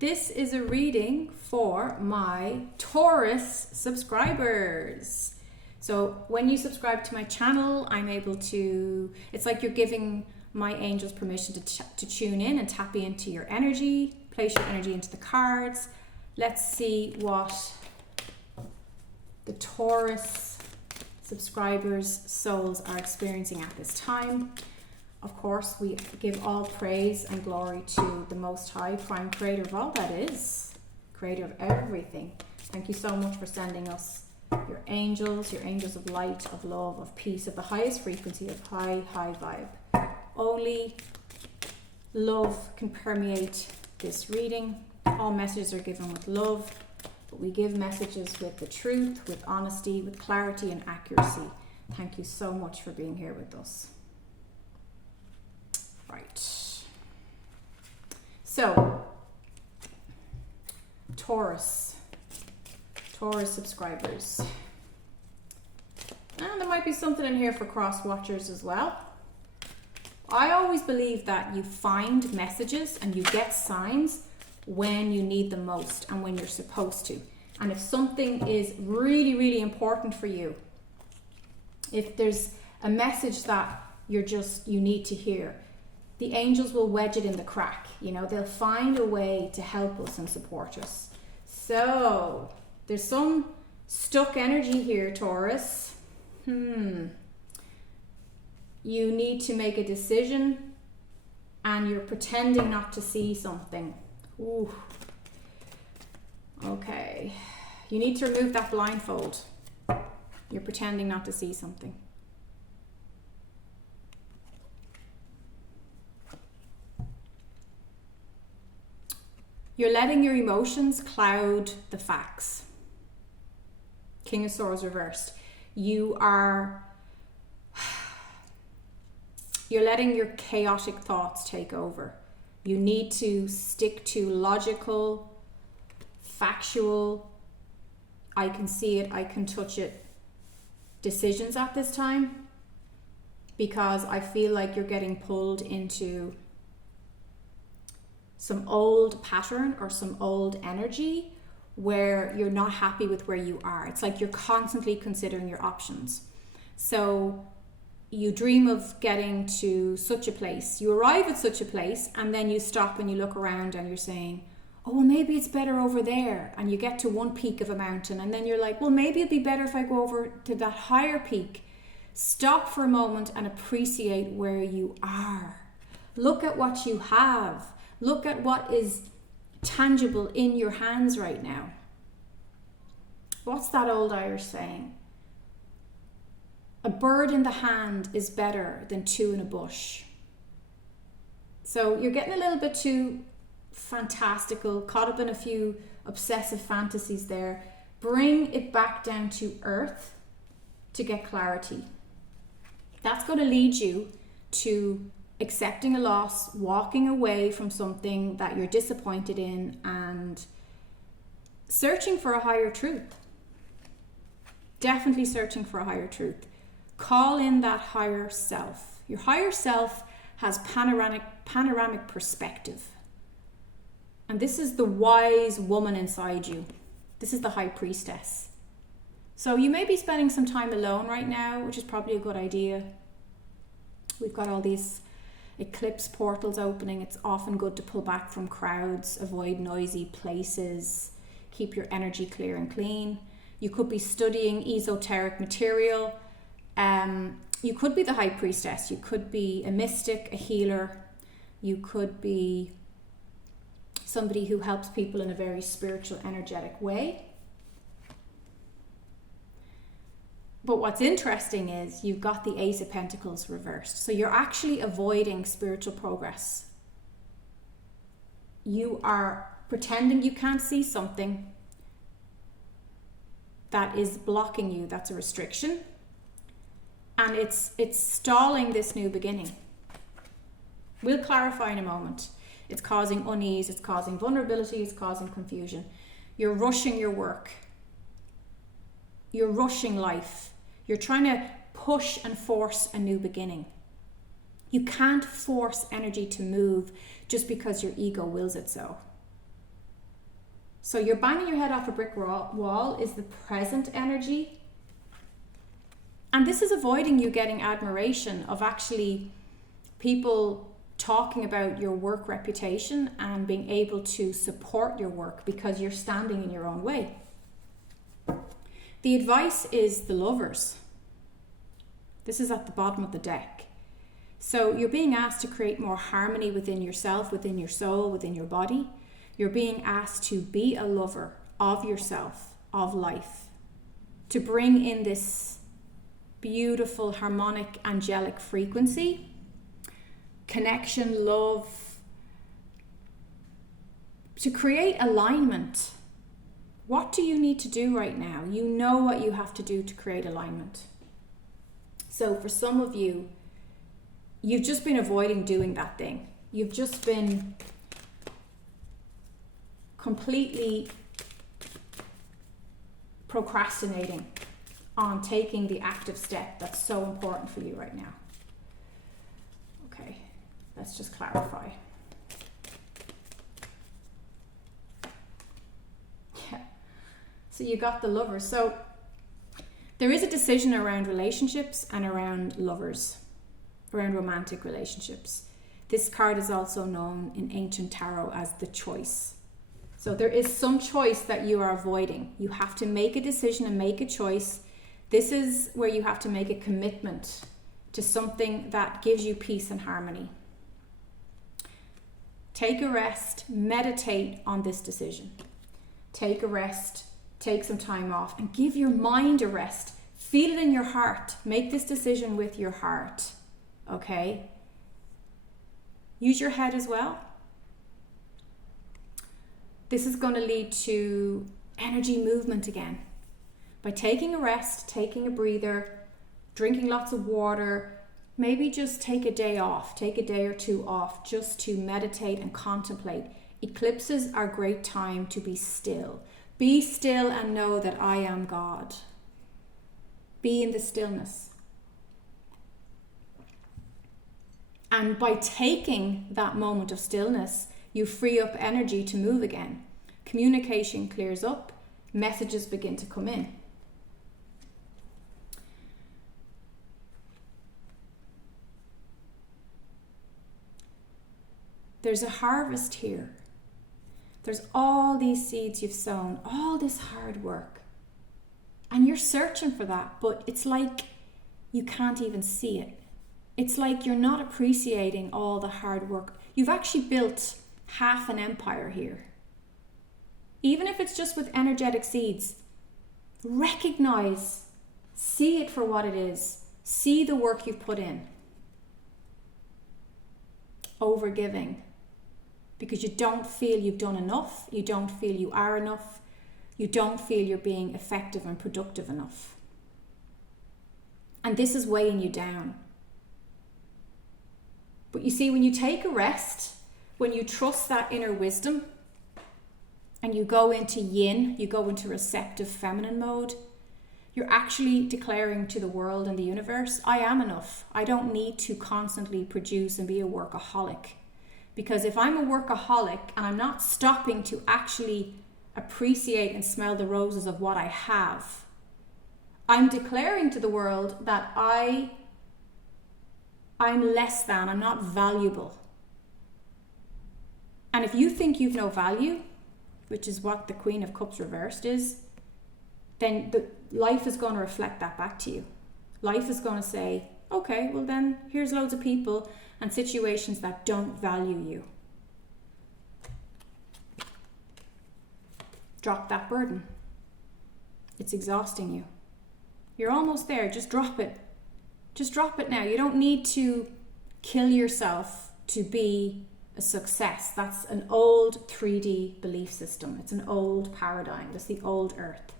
This is a reading for my Taurus subscribers. So when you subscribe to my channel, I'm able to, it's like you're giving my angels permission to tune in and tap into your energy, place your energy into the cards. Let's see what the Taurus subscribers' souls are experiencing at this time. Of course, we give all praise and glory to the Most High, Prime Creator of all that is, Creator of everything. Thank you so much for sending us your angels of light, of love, of peace, of the highest frequency, of high vibe. Only love can permeate this reading. All messages are given with love, but we give messages with the truth, with honesty, with clarity and accuracy. Thank you so much for being here with us. Right. So, Taurus subscribers. And there might be something in here for cross watchers as well. I always believe that you find messages and you get signs when you need them most and when you're supposed to. And if something is really, really important for you, if there's a message that you need to hear, the angels will wedge it in the crack. You know, they'll find a way to help us and support us. So there's some stuck energy here, Taurus. You need to make a decision and you're pretending not to see something. Ooh. Okay. You need to remove that blindfold. You're pretending not to see something. You're letting your emotions cloud the facts. King of Swords reversed. You're letting your chaotic thoughts take over. You need to stick to logical, factual, I can see it, I can touch it decisions at this time, because I feel like you're getting pulled into some old pattern or some old energy where you're not happy with where you are. It's like you're constantly considering your options. So you dream of getting to such a place, you arrive at such a place, and then you stop and you look around and you're saying, oh, well, maybe it's better over there. And you get to one peak of a mountain and then you're like, well, maybe it'd be better if I go over to that higher peak. Stop for a moment and appreciate where you are. Look at what you have. Look at what is tangible in your hands right now. What's that old Irish saying? A bird in the hand is better than two in a bush. So you're getting a little bit too fantastical, caught up in a few obsessive fantasies there. Bring it back down to earth to get clarity. That's going to lead you to accepting a loss, walking away from something that you're disappointed in, and searching for a higher truth. Definitely searching for a higher truth. Call in that higher self. Your higher self has panoramic perspective. And this is the wise woman inside you. This is the high priestess. So you may be spending some time alone right now, which is probably a good idea. We've got all these eclipse portals opening. It's often good to pull back from crowds, avoid noisy places, keep your energy clear and clean. You could be studying esoteric material. You could be the high priestess. You could be a mystic, a healer. You could be somebody who helps people in a very spiritual, energetic way. But what's interesting is you've got the Ace of Pentacles reversed. So you're actually avoiding spiritual progress. You are pretending you can't see something that is blocking you. That's a restriction. And it's stalling this new beginning. We'll clarify in a moment. It's causing unease, it's causing vulnerability, it's causing confusion. You're rushing your work. You're rushing life. You're trying to push and force a new beginning. You can't force energy to move just because your ego wills it so. So you're banging your head off a brick wall is the present energy. And this is avoiding you getting admiration of actually people talking about your work reputation and being able to support your work because you're standing in your own way. The advice is the Lovers. This is at the bottom of the deck. So you're being asked to create more harmony within yourself, within your soul, within your body. You're being asked to be a lover of yourself, of life, to bring in this beautiful, harmonic, angelic frequency, connection, love, to create alignment. What do you need to do right now? You know what you have to do to create alignment. So for some of you, you've just been avoiding doing that thing. You've just been completely procrastinating on taking the active step that's so important for you right now. Okay, let's just clarify. Yeah. So you got the Lovers. So there is a decision around relationships and around lovers, around romantic relationships. This card is also known in ancient tarot as the Choice. So there is some choice that you are avoiding. You have to make a decision and make a choice. This is where you have to make a commitment to something that gives you peace and harmony. Take a rest, meditate on this decision. Take a rest, take some time off, and give your mind a rest. Feel it in your heart. Make this decision with your heart, okay? Use your head as well. This is going to lead to energy movement again. By taking a rest, taking a breather, drinking lots of water, maybe just take a day off, take a day or two off just to meditate and contemplate. Eclipses are a great time to be still. Be still and know that I am God. Be in the stillness. And by taking that moment of stillness, you free up energy to move again. Communication clears up, messages begin to come in. There's a harvest here. There's all these seeds you've sown, all this hard work. And you're searching for that, but it's like you can't even see it. It's like you're not appreciating all the hard work. You've actually built half an empire here. Even if it's just with energetic seeds, recognize, see it for what it is. See the work you've put in. Overgiving. Because you don't feel you've done enough. You don't feel you are enough. You don't feel you're being effective and productive enough. And this is weighing you down. But you see, when you take a rest, when you trust that inner wisdom, and you go into yin, you go into receptive feminine mode, you're actually declaring to the world and the universe, I am enough. I don't need to constantly produce and be a workaholic. Because if I'm a workaholic and I'm not stopping to actually appreciate and smell the roses of what I have, I'm declaring to the world that I'm less than, I'm not valuable. And if you think you've no value, which is what the Queen of Cups reversed is, then life is going to reflect that back to you. Life is going to say, okay, well then here's loads of people and situations that don't value you. Drop that burden. It's exhausting you. You're almost there. Just drop it. Just drop it now. You don't need to kill yourself to be a success. That's an old 3D belief system. It's an old paradigm. That's the old earth.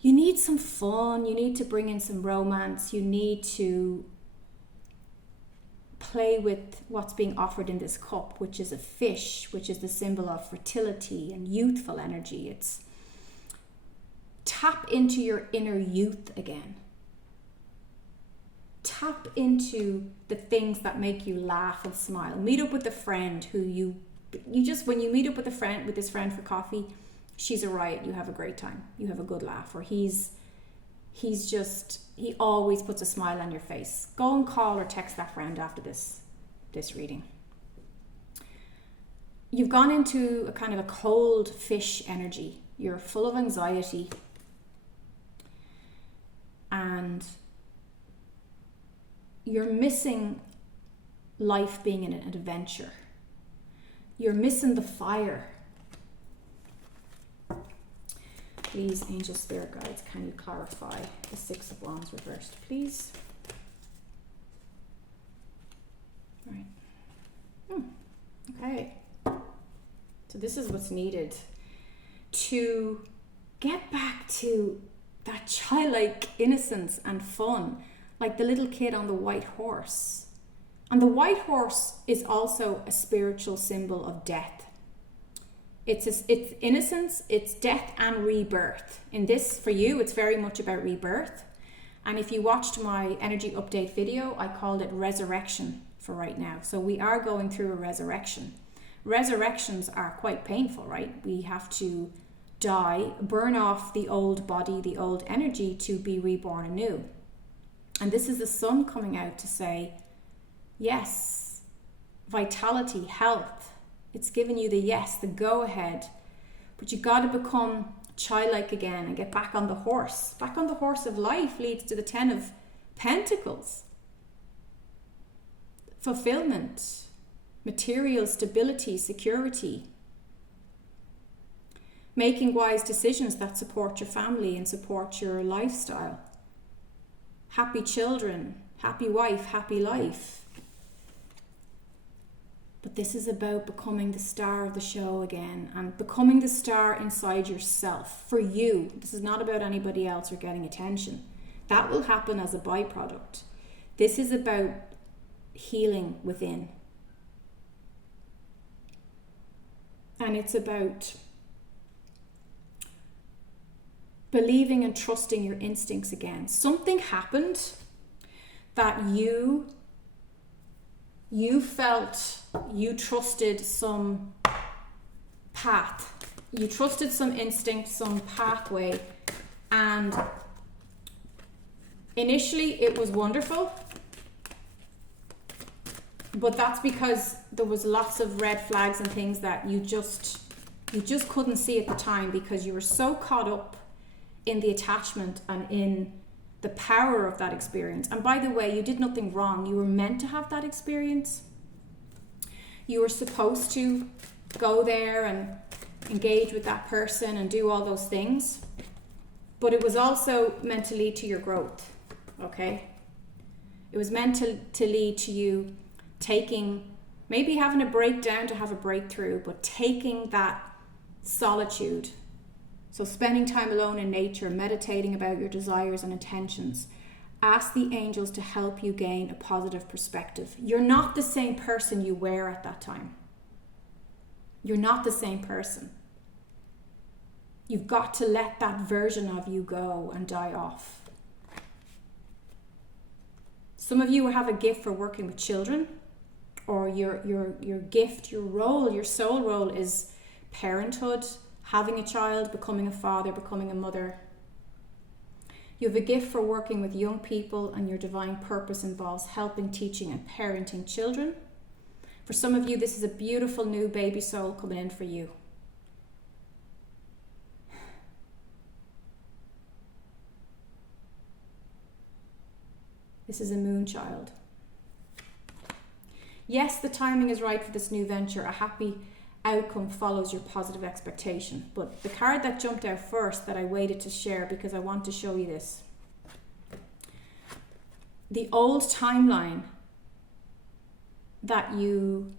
You need some fun. You need to bring in some romance. You need to play with what's being offered in this cup, which is a fish, which is the symbol of fertility and youthful energy. It's tap into your inner youth again. Tap into the things that make you laugh and smile. Meet up with a friend who you just, when you meet up with a friend, with this friend for coffee, she's a riot, you have a great time, you have a good laugh, or he always puts a smile on your face. Go and call or text that friend after this reading. You've gone into a kind of a cold fish energy. You're full of anxiety, and you're missing life being an adventure. You're missing the fire. Please, angel spirit guides, can you clarify the Six of Wands reversed, please? Right. Okay. So this is what's needed to get back to that childlike innocence and fun, like the little kid on the white horse. And the white horse is also a spiritual symbol of death. It's innocence, it's death and rebirth. In this, for you, it's very much about rebirth. And if you watched my energy update video, I called it resurrection for right now. So we are going through a resurrection. Resurrections are quite painful, right? We have to die, burn off the old body, the old energy to be reborn anew. And this is the sun coming out to say, yes, vitality, health. It's giving you the yes, the go ahead. But you got to become childlike again and get back on the horse. Back on the horse of life leads to the 10 of Pentacles. Fulfillment, material stability, security. Making wise decisions that support your family and support your lifestyle. Happy children, happy wife, happy life. But this is about becoming the star of the show again, and becoming the star inside yourself for you. This is not about anybody else or getting attention. That will happen as a byproduct. This is about healing within. And it's about believing and trusting your instincts again. Something happened that you felt you trusted some path. You trusted some instinct, some pathway. And initially it was wonderful. But that's because there was lots of red flags and things that you just couldn't see at the time, because you were so caught up in the attachment and in the power of that experience. And by the way, you did nothing wrong. You were meant to have that experience. You were supposed to go there and engage with that person and do all those things. But it was also meant to lead to your growth, okay? It was meant to lead to you taking, maybe having a breakdown to have a breakthrough, but taking that solitude. So spending time alone in nature, meditating about your desires and intentions. Ask the angels to help you gain a positive perspective. You're not the same person you were at that time. You're not the same person. You've got to let that version of you go and die off. Some of you have a gift for working with children, or your gift, your role, your soul role is parenthood, having a child, becoming a father, becoming a mother. You have a gift for working with young people, and your divine purpose involves helping, teaching, and parenting children. For some of you, this is a beautiful new baby soul coming in for you. This is a moon child. Yes, the timing is right for this new venture. A happy outcome follows your positive expectation. But the card that jumped out first that I waited to share because I want to show you this. The old timeline that you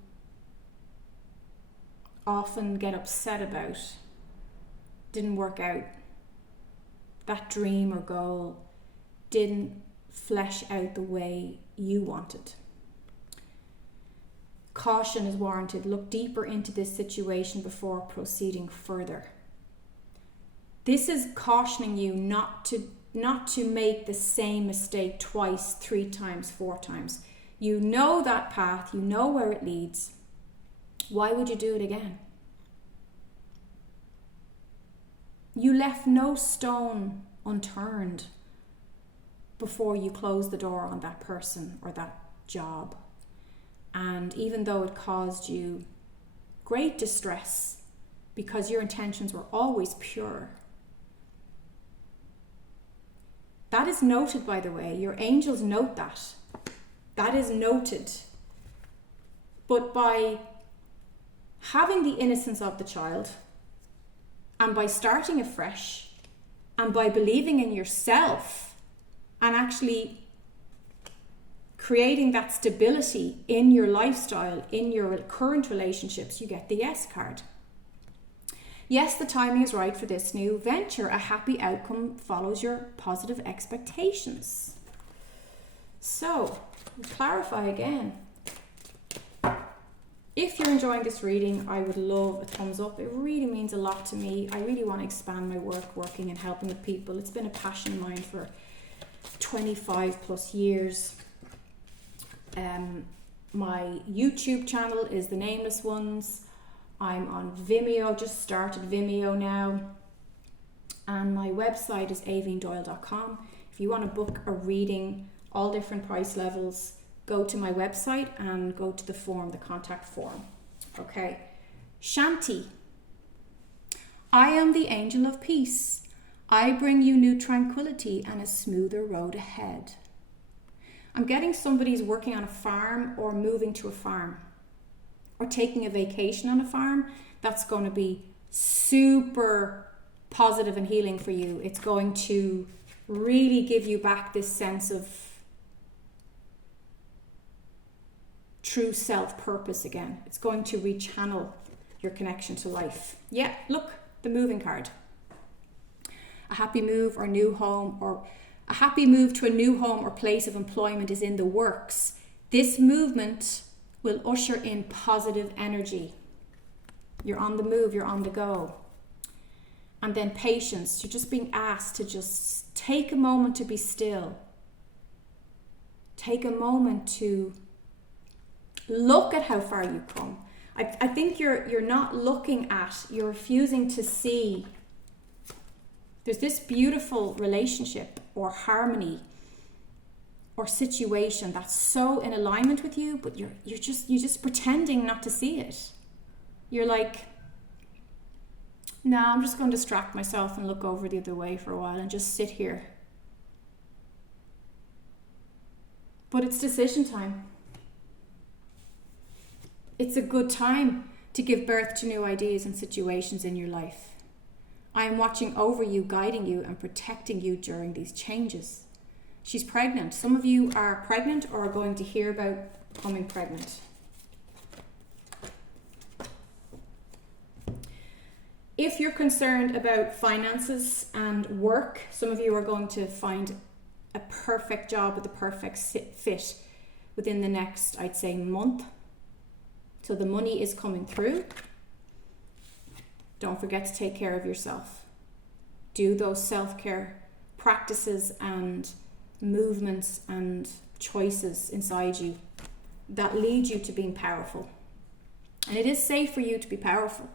often get upset about didn't work out. That dream or goal didn't flesh out the way you wanted. Caution is warranted. Look deeper into this situation before proceeding further. This is cautioning you not to make the same mistake twice, 3 times, 4 times. You know that path, you know where it leads. Why would you do it again? You left no stone unturned before you closed the door on that person or that job. And even though it caused you great distress, because your intentions were always pure. That is noted, by the way. Your angels note that. That is noted. But by having the innocence of the child, and by starting afresh, and by believing in yourself, and actually creating that stability in your lifestyle, in your current relationships, you get the yes card. Yes, the timing is right for this new venture. A happy outcome follows your positive expectations. So, clarify again. If you're enjoying this reading, I would love a thumbs up. It really means a lot to me. I really want to expand my work, working and helping with people. It's been a passion of mine for 25 plus years. My YouTube channel is The Nameless Ones. I'm on Vimeo, just started Vimeo now. And my website is aveendoyle.com. If you want to book a reading, all different price levels, go to my website and go to the form, the contact form. Okay. Shanti. I am the angel of peace. I bring you new tranquility and a smoother road ahead. I'm getting somebody's working on a farm or moving to a farm or taking a vacation on a farm. That's going to be super positive and healing for you. It's going to really give you back this sense of true self-purpose again. It's going to rechannel your connection to life. Yeah, look, the moving card. A happy move or new home, or a happy move to a new home or place of employment is in the works. This movement will usher in positive energy. You're on the move, you're on the go. And then patience. You're just being asked to just take a moment to be still. Take a moment to look at how far you've come. I think you're not looking at, you're refusing to see. There's this beautiful relationship or harmony or situation that's so in alignment with you, but you're just pretending not to see it. You're like, no, I'm just going to distract myself and look over the other way for a while and just sit here. But it's decision time. It's a good time to give birth to new ideas and situations in your life. I am watching over you, guiding you and protecting you during these changes. She's pregnant. Some of you are pregnant or are going to hear about becoming pregnant. If you're concerned about finances and work, some of you are going to find a perfect job with the perfect fit within the next, I'd say, month. So the money is coming through. Don't forget to take care of yourself. Do those self-care practices and movements and choices inside you that lead you to being powerful. And it is safe for you to be powerful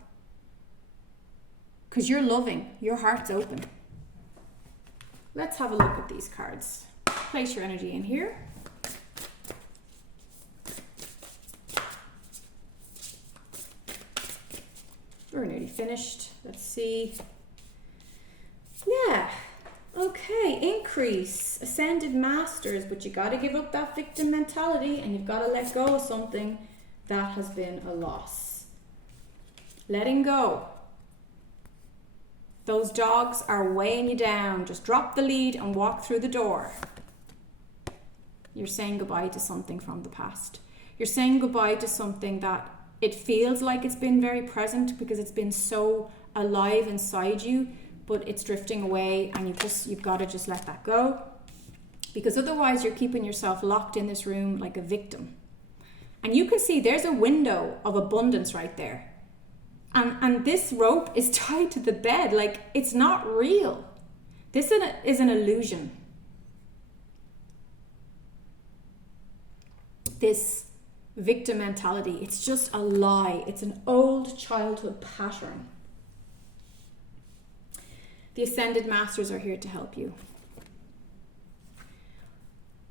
because you're loving, your heart's open. Let's have a look at these cards. Place your energy in here. We're nearly finished. Let's see. Yeah. Okay. Increase. Ascended Masters. But you got to give up that victim mentality and you've got to let go of something that has been a loss. Letting go. Those dogs are weighing you down. Just drop the lead and walk through the door. You're saying goodbye to something from the past. You're saying goodbye to something that it feels like it's been very present because it's been so alive inside you, but it's drifting away and you've got to just let that go. Because otherwise you're keeping yourself locked in this room like a victim. And you can see there's a window of abundance right there. And this rope is tied to the bed. Like, it's not real. This is an illusion. This victim mentality, it's just a lie. It's an old childhood pattern. The Ascended Masters are here to help you.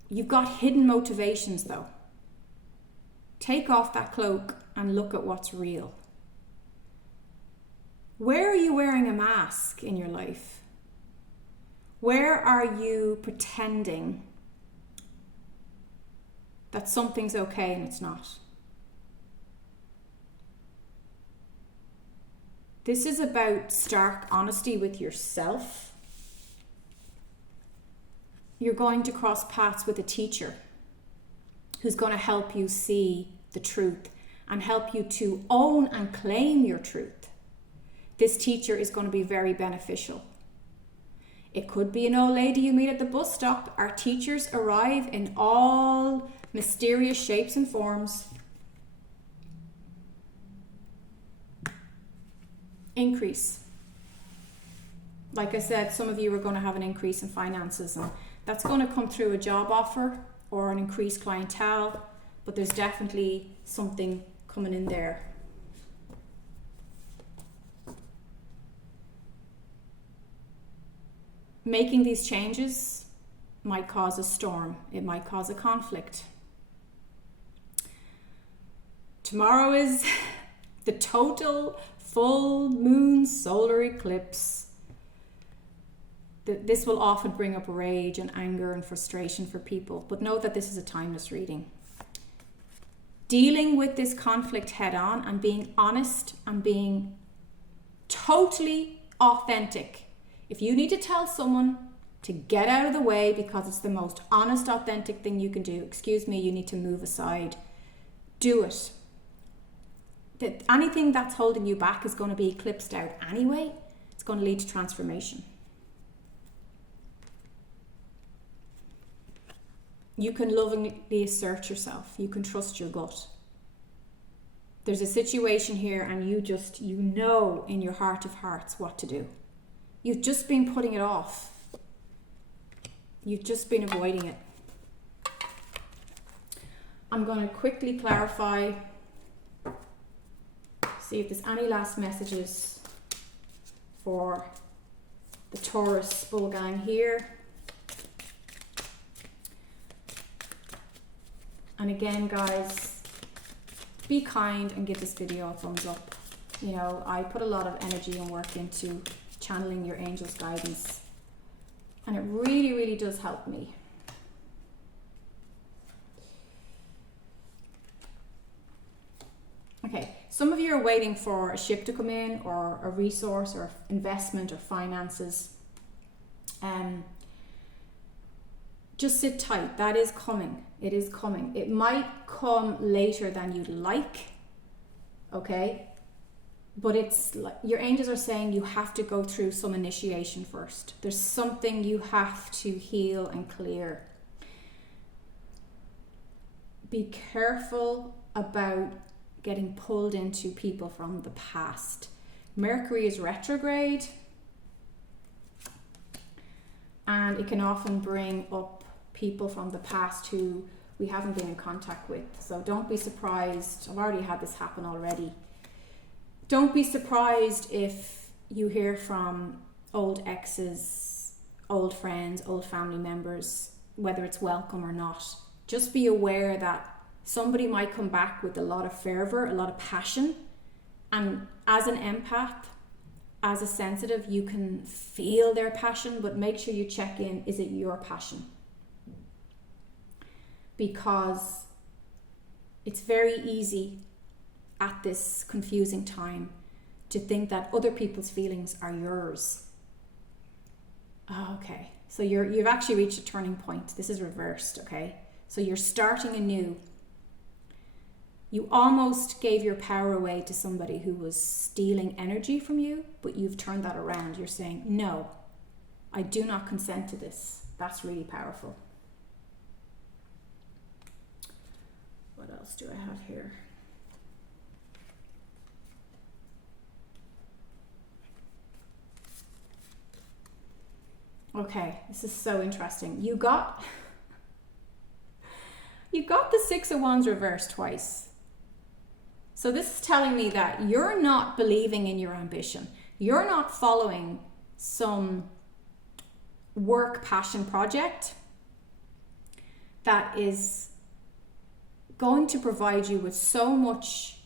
You've got hidden motivations though. Take off that cloak and look at what's real. Where are you wearing a mask in your life? Where are you pretending that something's okay and it's not? This is about stark honesty with yourself. You're going to cross paths with a teacher who's going to help you see the truth and help you to own and claim your truth. This teacher is going to be very beneficial. It could be an old lady you meet at the bus stop. Our teachers arrive in all mysterious shapes and forms. Increase. Like I said, some of you are going to have an increase in finances, and that's going to come through a job offer or an increased clientele, but there's definitely something coming in there. Making these changes might cause a storm. It might cause a conflict. Tomorrow is the total full moon solar eclipse. This will often bring up rage and anger and frustration for people, but know that this is a timeless reading. Dealing with this conflict head on and being honest and being totally authentic. If you need to tell someone to get out of the way because it's the most honest, authentic thing you can do, excuse me, you need to move aside. Do it. Anything that's holding you back is going to be eclipsed out anyway. It's going to lead to transformation. You can lovingly assert yourself. You can trust your gut. There's a situation here and you know in your heart of hearts what to do. You've just been putting it off. You've just been avoiding it. I'm going to quickly clarify, see if there's any last messages for the Taurus bull gang here. And again, guys, be kind and give this video a thumbs up. You know, I put a lot of energy and work into channeling your angels' guidance, and it really, really does help me. Okay, some of you are waiting for a ship to come in, or a resource, or investment, or finances. Just sit tight. That is coming. It is coming. It might come later than you'd like, okay? But it's like your angels are saying you have to go through some initiation first. There's something you have to heal and clear. Be careful about getting pulled into people from the past. Mercury is retrograde, and it can often bring up people from the past who we haven't been in contact with. So don't be surprised. I've already had this happen already. Don't be surprised if you hear from old exes, old friends, old family members, whether it's welcome or not. Just be aware that somebody might come back with a lot of fervor, a lot of passion. And as an empath, as a sensitive, you can feel their passion, but make sure you check in, is it your passion? Because it's very easy at this confusing time to think that other people's feelings are yours. Okay, so you've actually reached a turning point. This is reversed, okay? So you're starting anew. You almost gave your power away to somebody who was stealing energy from you, but you've turned that around. You're saying, no, I do not consent to this. That's really powerful. What else do I have here? Okay, this is so interesting. You got the Six of Wands reversed twice. So this is telling me that you're not believing in your ambition. You're not following some work passion project that is going to provide you with so much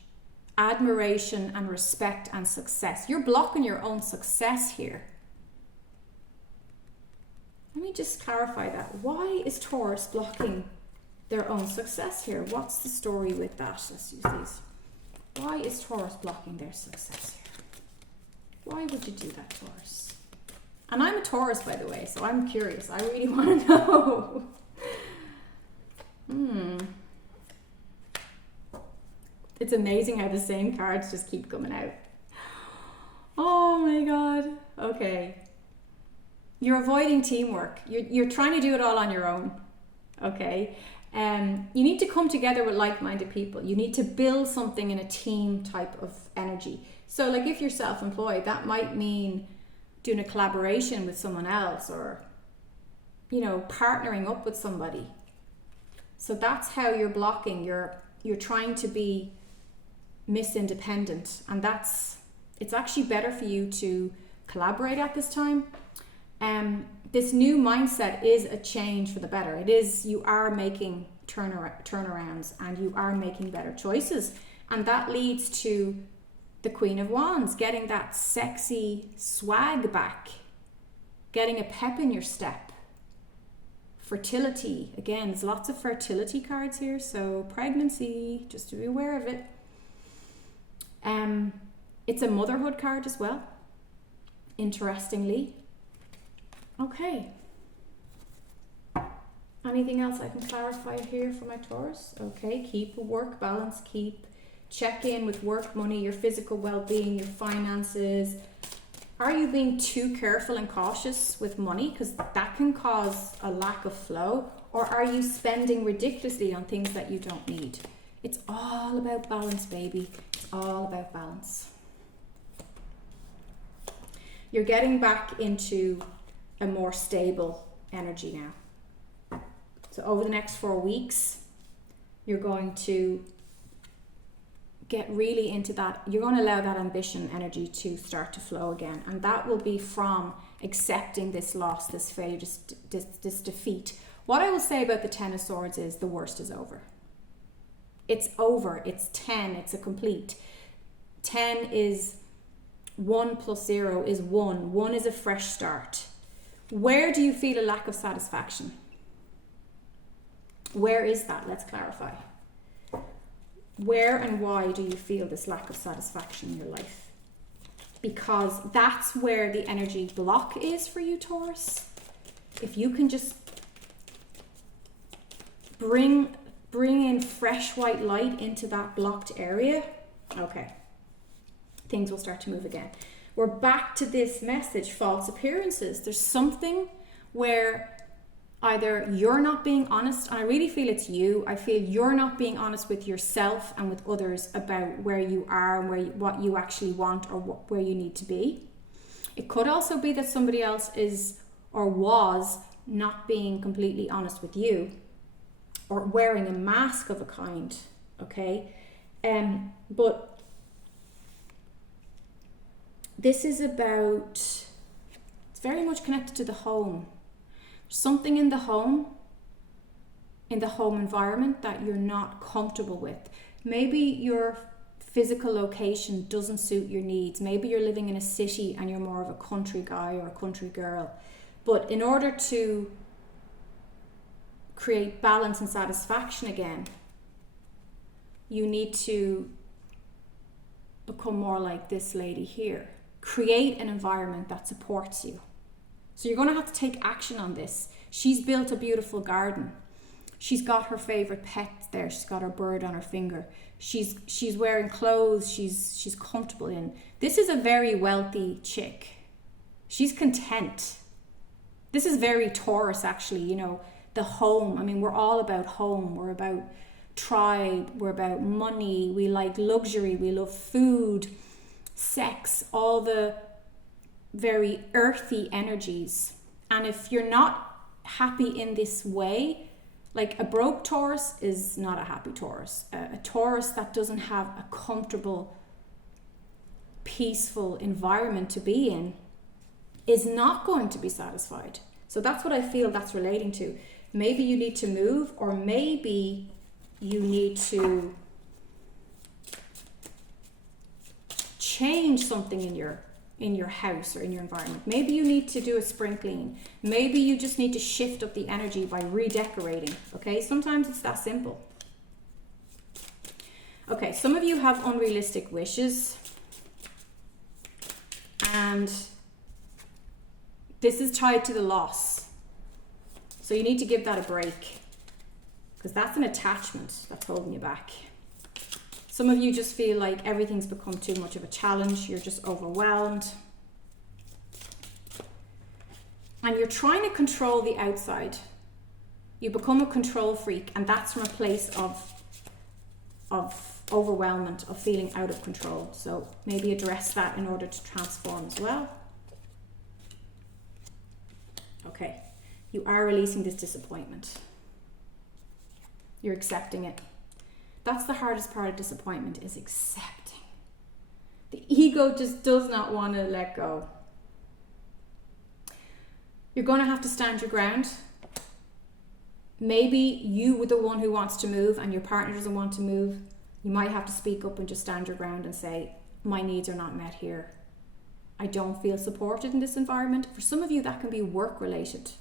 admiration and respect and success. You're blocking your own success here. Let me just clarify that. Why is Taurus blocking their own success here? What's the story with that? Let's use these. Why is Taurus blocking their success here? Why would you do that, Taurus? And I'm a Taurus, by the way, so I'm curious. I really want to know. It's amazing how the same cards just keep coming out. Oh my God. Okay. You're avoiding teamwork. You're trying to do it all on your own. Okay. You need to come together with like-minded people. You need to build something in a team type of energy. So like if you're self-employed, that might mean doing a collaboration with someone else, or, you know, partnering up with somebody. So that's how you're blocking. You're trying to be Miss Independent, and it's actually better for you to collaborate at this time. This new mindset is a change for the better. It is, you are making turnarounds and you are making better choices, and that leads to the Queen of Wands, getting that sexy swag back, getting a pep in your step. Fertility, again, there's lots of fertility cards here, so pregnancy, just to be aware of it. It's a motherhood card as well, interestingly. Okay. Anything else I can clarify here for my Taurus? Okay, keep a work balance, check in with work, money, your physical well-being, your finances. Are you being too careful and cautious with money? Because that can cause a lack of flow. Or are you spending ridiculously on things that you don't need? It's all about balance, baby. It's all about balance. You're getting back into a more stable energy now. So over the next 4 weeks, you're going to get really into that. You're going to allow that ambition energy to start to flow again. And that will be from accepting this loss, this failure, this defeat. What I will say about the Ten of Swords is the worst is over. It's over. It's 10. It's a complete. 10 is 1 plus 0 is 1. 1 is a fresh start. Where do you feel a lack of satisfaction? Where is that? Let's clarify. Where and why do you feel this lack of satisfaction in your life? Because that's where the energy block is for you, Taurus. If you can just bring in fresh white light into that blocked area, okay, things will start to move again. We're back to this message, false appearances. There's something where either you're not being honest, and I really feel it's you. I feel you're not being honest with yourself and with others about where you are and what you actually want, or where you need to be. It could also be that somebody else is or was not being completely honest with you, or wearing a mask of a kind, okay? But this is about, it's very much connected to the home. Something in the home environment that you're not comfortable with. Maybe your physical location doesn't suit your needs. Maybe you're living in a city and you're more of a country guy or a country girl. But in order to create balance and satisfaction again, you need to become more like this lady here. Create an environment that supports you. So you're going to have to take action on this. She's built a beautiful garden. She's got her favorite pet there. She's got her bird on her finger. She's wearing clothes she's comfortable in. This is a very wealthy chick. She's content. This is very Taurus, actually, you know, the home. I mean, we're all about home. We're about tribe. We're about money. We like luxury. We love food, sex, all the very earthy energies. And if you're not happy in this way, like a broke Taurus is not a happy Taurus. A Taurus that doesn't have a comfortable, peaceful environment to be in is not going to be satisfied. So that's what I feel that's relating to. Maybe you need to move, or maybe you need to change something in your house or in your environment. Maybe you need to do a spring clean. Maybe you just need to shift up the energy by redecorating. Okay, sometimes it's that simple. Okay, some of you have unrealistic wishes, and this is tied to the loss. So you need to give that a break, because that's an attachment that's holding you back. Some of you just feel like everything's become too much of a challenge. You're just overwhelmed. And you're trying to control the outside. You become a control freak, and that's from a place of overwhelmment, of feeling out of control. So maybe address that in order to transform as well. Okay, you are releasing this disappointment. You're accepting it. That's the hardest part of disappointment, is accepting. The ego just does not want to let go. You're going to have to stand your ground. Maybe you were the one who wants to move and your partner doesn't want to move. You might have to speak up and just stand your ground and say, my needs are not met here. I don't feel supported in this environment. For some of you, that can be work related.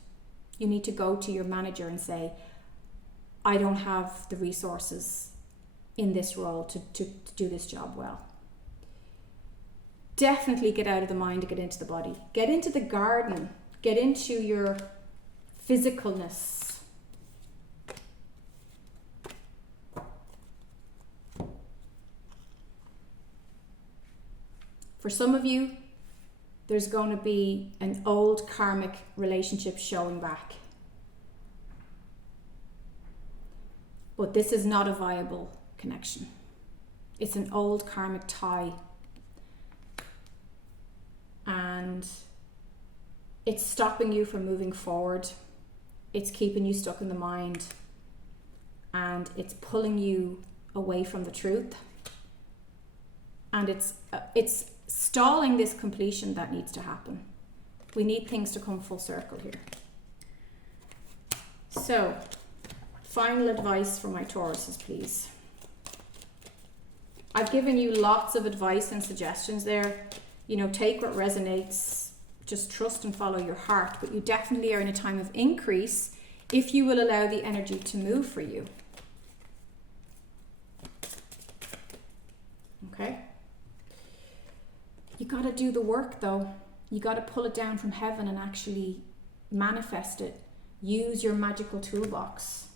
You need to go to your manager and say, I don't have the resources in this role to do this job well. Definitely get out of the mind and get into the body. Get into the garden. Get into your physicalness. For some of you, there's going to be an old karmic relationship showing back. But this is not a viable connection. It's an old karmic tie. And it's stopping you from moving forward. It's keeping you stuck in the mind. And it's pulling you away from the truth. And it's stalling this completion that needs to happen. We need things to come full circle here. So, final advice for my Tauruses, please. I've given you lots of advice and suggestions there. You know, take what resonates. Just trust and follow your heart. But you definitely are in a time of increase if you will allow the energy to move for you. Okay? You got to do the work though. You got to pull it down from heaven and actually manifest it. Use your magical toolbox.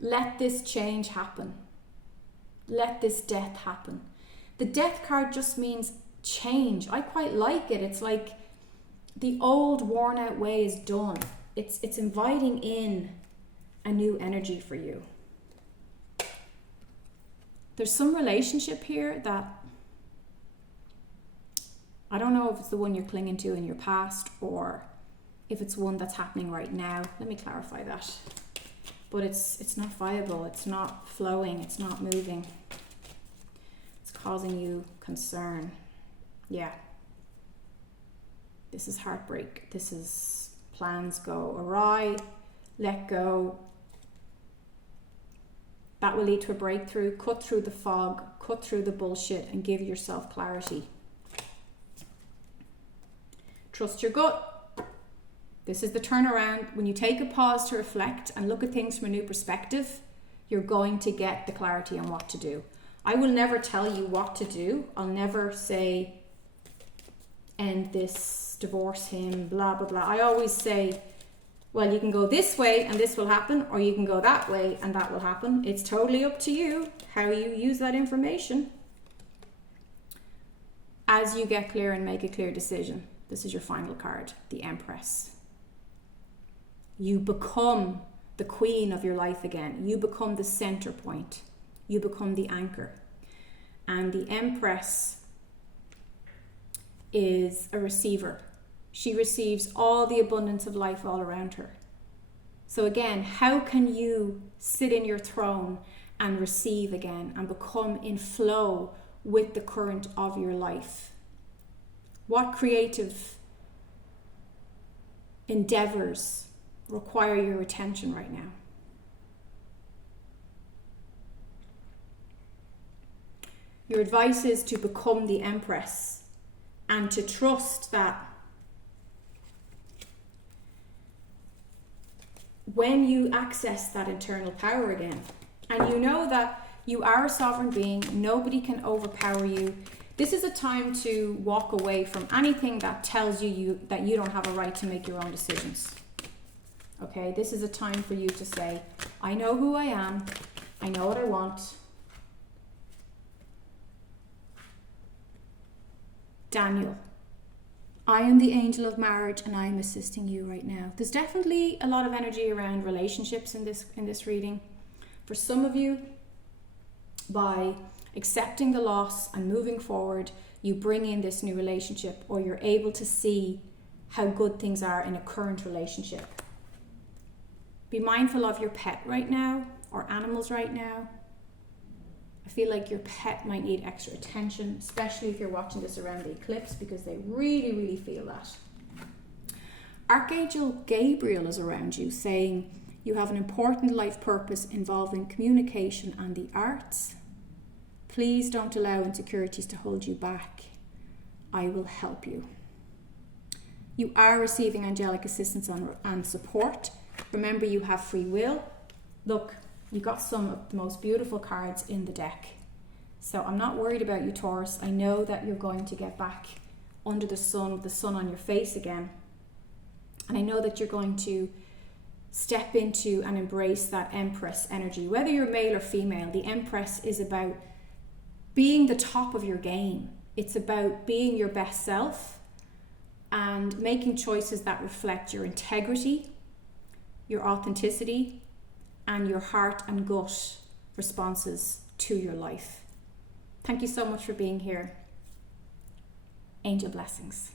Let this change happen. Let this death happen. The death card just means change. I quite like it. It's like the old worn out way is done. It's inviting in a new energy for you. There's some relationship here that I don't know if it's the one you're clinging to in your past or if it's one that's happening right now. Let me clarify that. But it's not viable. It's not flowing. It's not moving. It's causing you concern. Yeah. This is heartbreak. This is plans go awry. Let go. That will lead to a breakthrough. Cut through the fog. Cut through the bullshit and give yourself clarity. Trust your gut. This is the turnaround. When you take a pause to reflect and look at things from a new perspective, you're going to get the clarity on what to do. I will never tell you what to do. I'll never say, end this, divorce him, blah, blah, blah. I always say, well, you can go this way and this will happen, or you can go that way and that will happen. It's totally up to you how you use that information. As you get clear and make a clear decision, this is your final card, the Empress. You become the queen of your life again. You become the center point. You become the anchor. And the Empress is a receiver. She receives all the abundance of life all around her. So again, how can you sit in your throne and receive again and become in flow with the current of your life? What creative endeavors require your attention right now? Your advice is to become the Empress and to trust that when you access that internal power again, and you know that you are a sovereign being, nobody can overpower you. This is a time to walk away from anything that tells you that you don't have a right to make your own decisions. Okay, this is a time for you to say, I know who I am, I know what I want. Daniel, I am the angel of marriage and I am assisting you right now. There's definitely a lot of energy around relationships in this reading. For some of you, by accepting the loss and moving forward, you bring in this new relationship, or you're able to see how good things are in a current relationship. Be mindful of your pet right now, or animals right now. I feel like your pet might need extra attention, especially if you're watching this around the eclipse, because they really, really feel that. Archangel Gabriel is around you, saying you have an important life purpose involving communication and the arts. Please don't allow insecurities to hold you back. I will help you. You are receiving angelic assistance and support. Remember, you have free will. Look, you got some of the most beautiful cards in the deck. So I'm not worried about you, Taurus. I know that you're going to get back under the sun with the sun on your face again. And I know that you're going to step into and embrace that Empress energy. Whether you're male or female, the Empress is about being the top of your game. It's about being your best self and making choices that reflect your integrity, your authenticity, and your heart and gut responses to your life. Thank you so much for being here. Angel blessings.